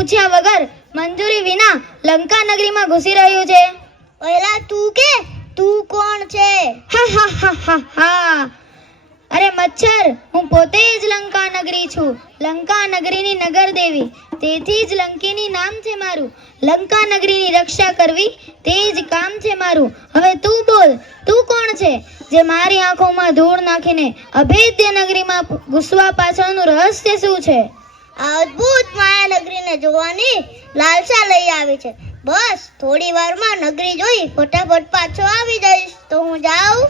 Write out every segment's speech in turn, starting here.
પૂછ્યા વગર મંજૂરી વિના લંકા નગરીમાં ઘૂસી રહ્યું છે? ઓલા તું કે તું કોણ છે? હા હા હા હા હા. અરે મચ્છર, હું પોતે જ લંકા નગરી છું, લંકા નગરીની નગર દેવી. તેથી જ લંકીની નામ છે મારું. લંકા નગરીની રક્ષા કરવી તે જ કામ છે મારું. હવે તું બોલ, તું કોણ છે જે મારી આંખોમાં ધૂળ નાખીને અભેદ્ય નગરીમાં ઘૂસવા પાછળનું રહસ્ય શું છે? આ અદ્ભુત માયા નગરીને જોવાની લાલસા લઈ આવી છે. બસ થોડી વારમાં નગરી જોઈ ફટાફટ પાછો આવી જઈશ. તો હું જાઉં?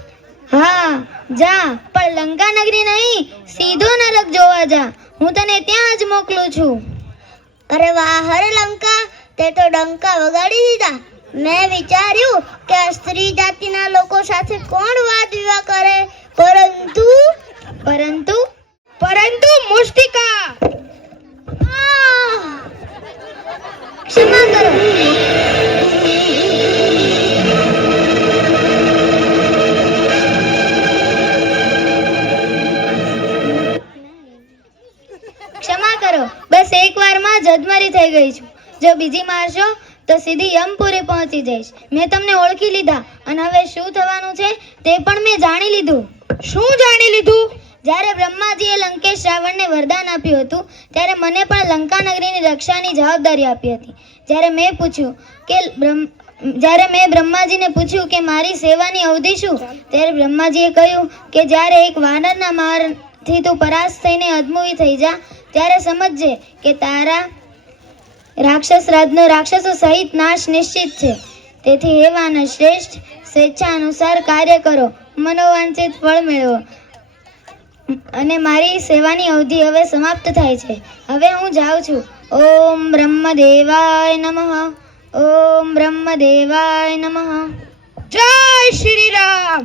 હા જા, પણ લંકા નગરી નહીં, સીધો નરક જોવા જા. હું તને ત્યાં જ મોકલું છું. અરે વાહ હરે લંકા, તે તો ડંકા વગાડી દીધા. મેં વિચાર્યું કે આ સ્ત્રી જાતિના લોકો સાથે કોણ વાદ વિવાદ કરે, પરંતુ મુષ્ટિકા, ક્ષમા કરો. ક્ષમા કરો, બસ એક વારમાં જદમરી થઈ ગઈ છું. જો બીજી મારશો તો સીધી યમપુરી પહોંચી જઈશ. મેં તમને ઓળખી લીધા અને હવે શું થવાનું છે તે પણ મેં જાણી લીધું. શું જાણી લીધું? જ્યારે બ્રહ્માજીએ લંકેશ રાવણને વરદાન આપ્યું હતું ત્યારે મને પણ લંકા નગરીની રક્ષાની જવાબદારી આપી હતી. જ્યારે મેં બ્રહ્માજીને પૂછ્યું કે મારી સેવાની અવધિ શું, ત્યારે બ્રહ્માજીએ કહ્યું કે જ્યારે એક વાનરના મારથી તું પરાસ્ત થઈને અધમુવી થઈ જા ત્યારે સમજજે કે તારા રાક્ષસ રાજનો રાક્ષસો સહિત નાશ નિશ્ચિત છે. તેથી હે વાનર શ્રેષ્ઠ, સ્વેચ્છા અનુસાર કાર્ય કરો, મનોવાંછિત ફળ મેળવો. અને મારી સેવાની અવધિ હવે સમાપ્ત થાય છે. હવે હું જાઉં છું. ઓમ બ્રહ્મદેવાય નમઃ. ઓમ બ્રહ્મદેવાય નમઃ. જય શ્રી રામ.